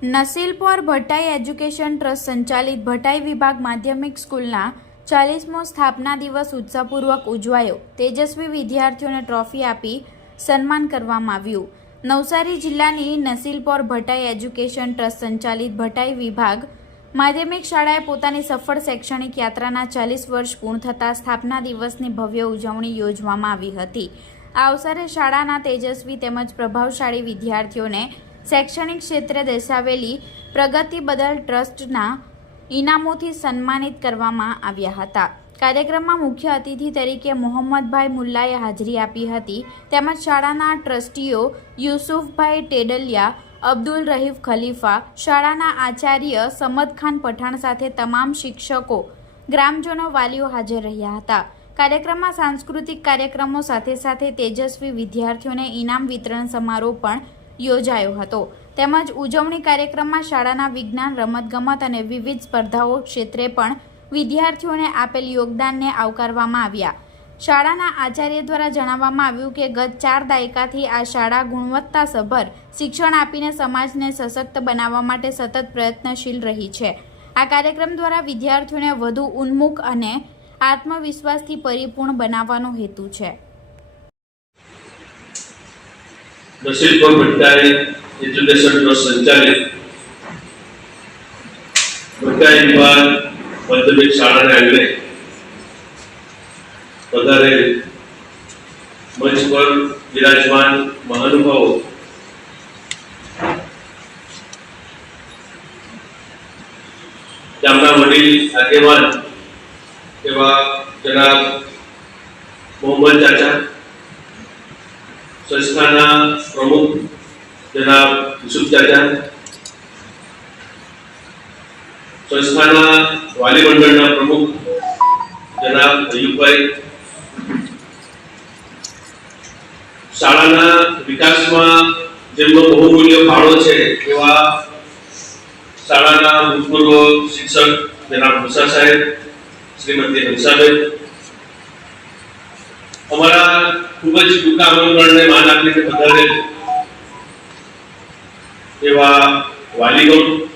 નસીલપોર ભટ્ટાઈ education trust સંચાલિત ભટ્ટાઈ વિભાગ માધ્યમિક સ્કૂલના ચાલીસમો સ્થાપના દિવસ ઉત્સાહપૂર્વક ઉજવાયો. તેજસ્વી વિદ્યાર્થીઓને ટ્રોફી આપી સન્માન કરવામાં આવ્યું. નવસારી જિલ્લાની નસીલપોર ભટ્ટાઈ એજ્યુકેશન ટ્રસ્ટ સંચાલિત ભટ્ટાઈ વિભાગ માધ્યમિક શાળાએ પોતાની સફળ શૈક્ષણિક યાત્રાના ચાલીસ વર્ષ પૂર્ણ થતાં સ્થાપના દિવસની ભવ્ય ઉજવણી યોજવામાં આવી હતી. આ અવસરે શાળાના તેજસ્વી તેમજ પ્રભાવશાળી વિદ્યાર્થીઓને શૈક્ષણિક ક્ષેત્રે દર્શાવેલી પ્રગતિ બદલ ટ્રસ્ટના ઇનામોથી સન્માનિત કરવામાં આવ્યા હતા. કાર્યક્રમમાં મુખ્ય અતિથિ તરીકે મોહમ્મદભાઈ મુલ્લાએ હાજરી આપી હતી. તેમજ શાળાના ટ્રસ્ટીઓ યુસુફભાઈ ટેડલિયા, અબ્દુલ રહીફ ખલીફા, શાળાના આચાર્ય સમદ ખાન પઠાણ સાથે તમામ શિક્ષકો, ગ્રામજનો વાલીઓ હાજર રહ્યા હતા. કાર્યક્રમમાં સાંસ્કૃતિક કાર્યક્રમો સાથે સાથે તેજસ્વી વિદ્યાર્થીઓને ઇનામ વિતરણ સમારોહ પણ યોજાયો હતો. તેમજ ઉજવણી કાર્યક્રમમાં શાળાના વિજ્ઞાન, રમતગમત અને વિવિધ સ્પર્ધાઓ ક્ષેત્રે પણ વિદ્યાર્થીઓને આપેલ યોગદાનને આવકારવામાં આવ્યા. શાળાના આચાર્ય દ્વારા જણાવવામાં આવ્યું કે, ગત ચાર દાયકાથી આ શાળા ગુણવત્તાસભર શિક્ષણ આપીને સમાજને સશક્ત બનાવવા માટે સતત પ્રયત્નશીલ રહી છે. આ કાર્યક્રમ દ્વારા વિદ્યાર્થીઓને વધુ ઉન્મુખ અને આત્મવિશ્વાસથી પરિપૂર્ણ બનાવવાનો હેતુ છે. નસીબપુર ભટ્ટાઈ એજ્યુકેશન ટ્રસ્ટ સંચાલિત ભટ્ટાઈ વિભાગ માધ્યમિક શાળાને આંગણે વધારે મંચ પર બિરાજમાન મહાનુભાવો ગામના વડીલ આગેવાન એવા જનાબ મોહમ્મદ ચાચા સંસ્થાના પ્રમુખ જનાબ યુસુફ ચાચા સંસ્થાના વાલી મંડળના પ્રમુખ જનાબ અયુબભાઈ, શાળાના વિકાસમાં જેમનો બહુમૂલ્ય ફાળો છે એવા શાળાના ભૂતપૂર્વ શિક્ષક જનાબ મુસા સાહેબ, શ્રીમતી હંસાબેન અમારા खूपच चुका अंमलबजावणे महानगरपालिकेने बदलले तेव्हा वालीगौड